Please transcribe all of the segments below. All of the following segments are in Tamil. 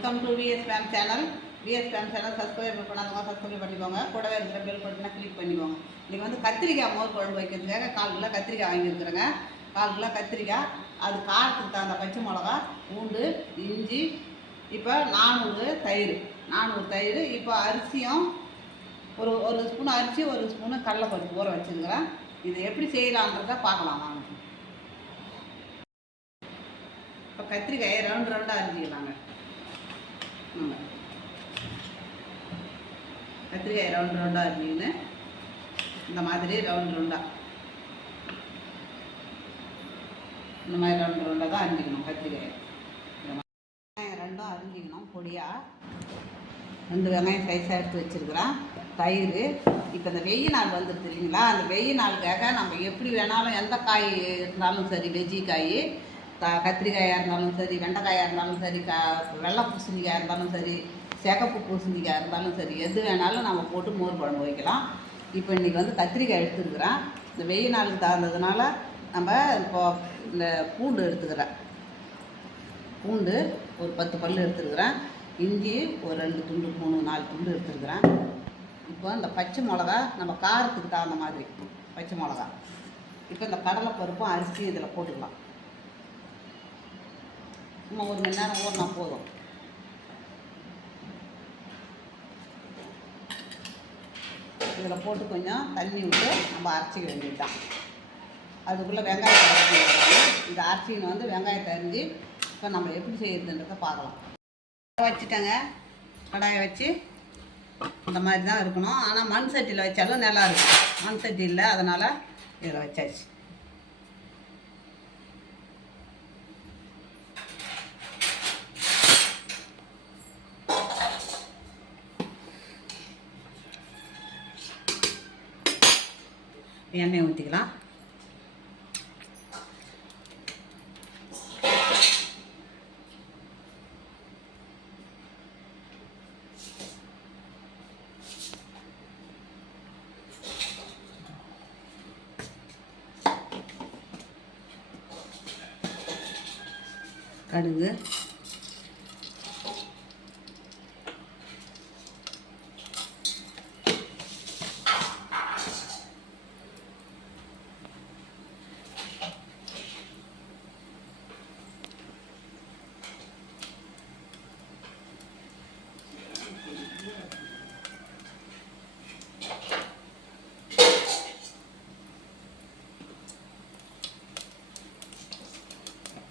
Welcome to VS fame channel. VS fame channel subscribe பண்ணாதவங்க சப்ஸ்கிரைப் பண்ணிக்கோங்க. கூடவே இருக்கிற பெல் பட்டனை கிளிக் பண்ணிக்கோங்க. இன்றைக்கி வந்து கத்திரிக்காய் மோர் குழம்பு வைக்கிறதுக்காக 4 கிலோ கத்திரிக்காய் வாங்கியிருக்கிறேங்க. 4 கிலோ கத்திரிக்காய், அது காரத்துக்கு தகுந்த பச்சை மிளகா, பூண்டு, இஞ்சி, இப்போ 400 தயிர். இப்போ அரிசியும் ஒரு ஸ்பூன் அரிசி, ஒரு ஸ்பூனு கடலைப்பருப்பு ஊற வச்சுருக்கிறேன். இதை எப்படி செய்யலான்றதை பார்க்கலாம் வாங்க. இப்போ கத்திரிக்காயை ரவுண்டாக அரிஞ்சிக்கலாங்க. கத்திரிக்காய் ரவுண்டாக அரிஞ்சிக்கின்னு இந்த மாதிரி ரவுண்டாக தான் அரிஞ்சிக்கணும். கத்திரிக்காயை வெங்காயம் ரெண்டும் அரிஞ்சிக்கணும் பொடியாக. 2 வெங்காயம் சைஸாக எடுத்து வச்சுருக்கிறேன். தயிர். இப்போ இந்த வெயில் நாள் வந்துடுது இல்லைங்களா, அந்த வெயில் நாளுக்காக நம்ம எப்படி வேணாலும் எந்த காய் இருந்தாலும் சரி, வெஜ்ஜி காய், கத்திரிக்காயாக இருந்தாலும் சரி, வெண்டைக்காயாக இருந்தாலும் சரி, வெள்ளை பூசணிக்காய் இருந்தாலும் சரி, சிகப்பு பூசணிக்காய் இருந்தாலும் சரி, எது வேணாலும் நம்ம போட்டு மோர் குழம்பு வைக்கலாம். இப்போ இன்றைக்கி வந்து கத்திரிக்காய் எடுத்துருக்குறேன். இந்த வெயில் நாளுக்கு தகுந்ததுனால நம்ம இப்போ இந்த பூண்டு எடுத்துக்கிறேன். பூண்டு ஒரு 10 பல் எடுத்துருக்குறேன். இஞ்சி ஒரு 2 துண்டு, 3-4 துண்டு எடுத்துருக்குறேன். இப்போ இந்த பச்சை மிளகா நம்ம காரத்துக்கு தகுந்த மாதிரி பச்சை மிளகா. இப்போ இந்த கடலைப்பருப்பும் அரிசி இதில் போட்டுக்கலாம். சும்மா 1 மணி நேரம் ஊறினா போதும். இதில் போட்டு கொஞ்சம் தண்ணி விட்டு நம்ம அரைச்சிக்க வேண்டியது தான். அதுக்குள்ளே வெங்காயத்தை அரைச்சி இந்த அரிசின்னு வந்து வெங்காயத்தை அரிஞ்சு இப்போ நம்ம எப்படி செய்யறதுன்றதை பார்க்கலாம். வச்சுட்டேங்க. கடாயை வச்சு இந்த மாதிரி தான் இருக்கணும். ஆனால் மண் சட்டியில் வச்சாலும் நல்லா இருக்கும். மண் சட்டி இல்லை, அதனால் இதில் வச்சாச்சு. எண்ணெய் ஊற்றிக்கலாம். கடுகு,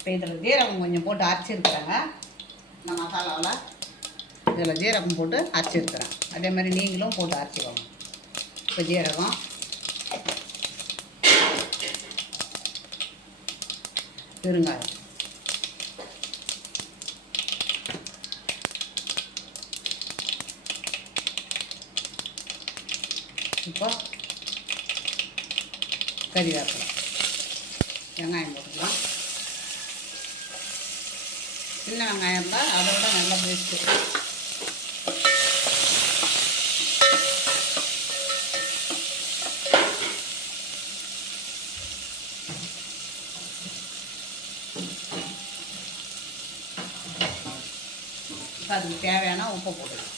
இப்போ இதில் ஜீரகம் கொஞ்சம் போட்டு அரைச்சிருக்கிறேங்க. இந்த மசாலாவில் இதில் ஜீரகம் போட்டு அரைச்சிருக்கிறேன். அதே மாதிரி நீங்களும் போட்டு அரைச்சிக்கோங்க. இப்போ ஜீரகம், பெருங்காயம், இப்போ கறிவேப்பிலை, வெங்காயம் போட்டுக்கலாம். சின்ன வெங்காயம் இருந்தால் அதை விட நல்லா பெஸ்ட்டு. இப்போ அதுக்கு தேவையான உப்பை போட்டுக்கலாம்.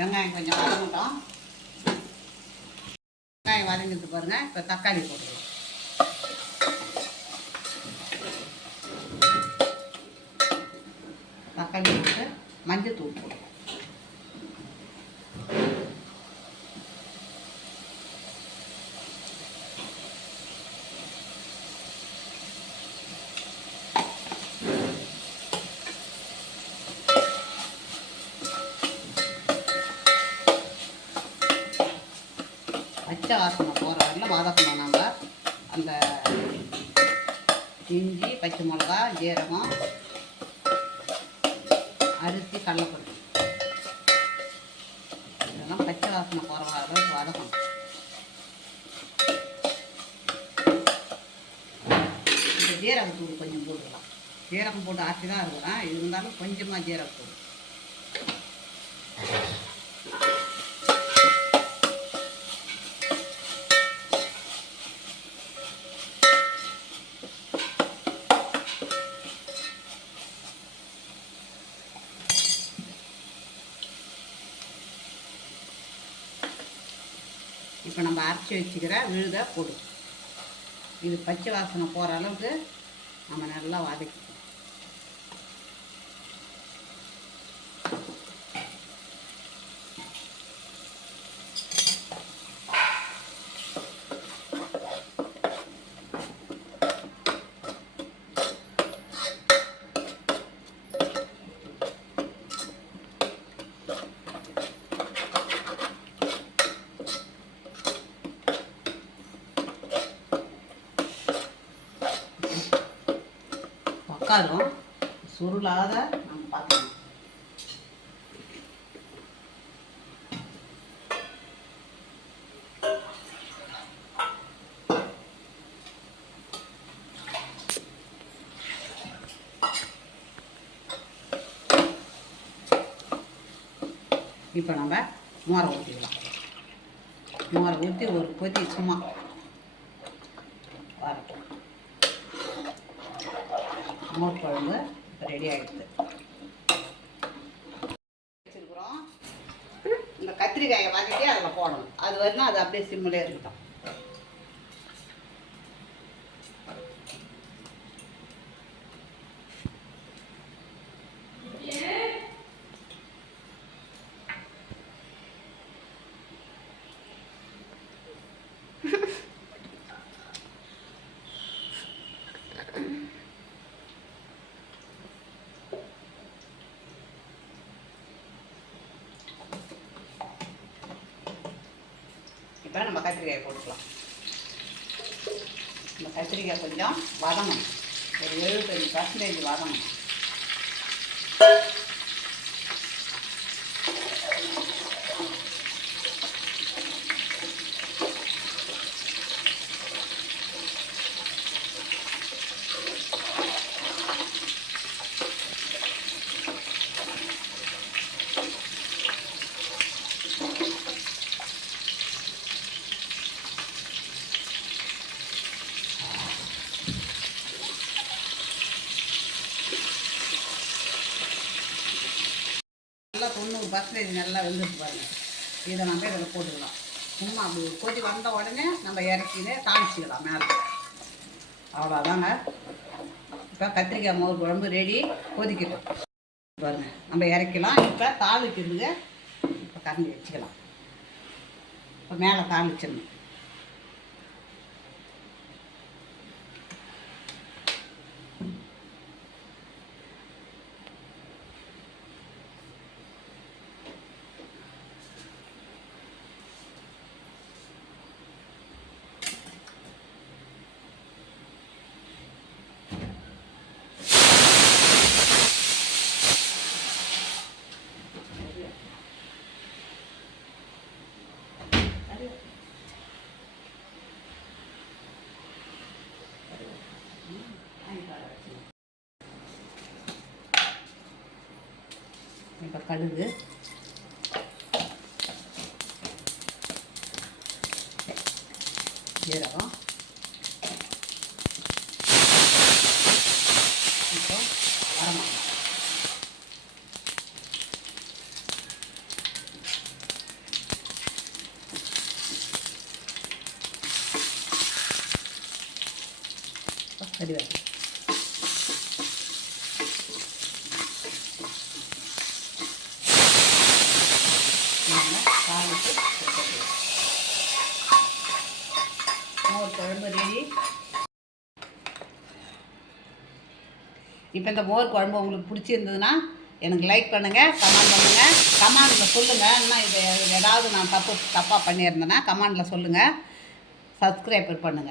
வெங்காயம் கொஞ்சம் வதங்கட்டும். வெங்காயம் வதங்கிட்டு பாருங்கள். இப்போ தக்காளி போட்டுக்கலாம். தக்காளி போட்டு மஞ்சத்தூள் போடுவோம். பச்சை வாசனை போகிற வரையிலும் வதக்கணும். நம்ம அந்த இஞ்சி, பச்சை மிளகா, ஜீரகம், அரிசி, கடலைப்பருப்பு இதெல்லாம் பச்சை வாசனை போகிற அளவுக்கு வதக்கணும். இந்த ஜீரகத்தூள் கொஞ்சம் போட்டுக்கலாம். ஜீரகம் போட்டு ஆட்டி தான் இருக்கிறேன், இருந்தாலும் கொஞ்சமாக ஜீரகத்தூள். இப்போ நம்ம அரைச்சி வச்சுக்கிற விழுதை போடு. இது பச்சை வாசனை போகிற அளவுக்கு நம்ம நல்லா வதக்கிக்கணும். உட்காரும் சுருளாத நம்ம பார்க்கணும். இப்போ நம்ம மோரை ஊற்றிக்கலாம். மோரை ஊற்றி ஒரு கொதி சும்மா வரட்டும். மோர் குழம்பு ரெடி ஆகிடுது. வச்சுருக்குறோம். இந்த கத்திரிக்காயை வதக்கி அதில் போடணும். அது வரணும், அது அப்படியே சிம்மிலே இருக்கட்டும். இப்போ நம்ம கத்திரிக்காயை போட்டுக்கலாம். இந்த கத்திரிக்காய் கொஞ்சம் வதங்கணும். ஒரு 75% வதங்கணும். நல்லா 90% நல்லா வெந்துட்டு பாருங்க. இதை நம்ம இதில் போட்டுக்கலாம். சும்மா அப்படி கொதி வந்த உடனே நம்ம இறக்கினே தாளிச்சிக்கலாம் மேலே. அவ்வளோதாங்க. இப்போ கத்திரிக்காய் மோர் குழம்பு ரெடி. கொதிக்கிட்டோம் பாருங்க. நம்ம இறக்கலாம். இப்போ தாளிக்கிறதுக்கு இப்போ கரண்டி வச்சுக்கலாம். இப்போ மேலே தாளிச்சிடணும். இப்போ கடுகு, ஜீரகம், இப்போ வரமிளகாய். கறிவேப்பிலை. மோர் குழம்பு ரெடி. இப்போ இந்த மோர் குழம்பு உங்களுக்கு பிடிச்சிருந்ததுன்னா எனக்கு லைக் பண்ணுங்கள், கமெண்ட் பண்ணுங்கள். கமெண்டில் சொல்லுங்கள். இன்னும் இது ஏதாவது நான் தப்பாக பண்ணியிருந்தேன்னா கமெண்டில் சொல்லுங்கள். சப்ஸ்கிரைப் பண்ணுங்கள்.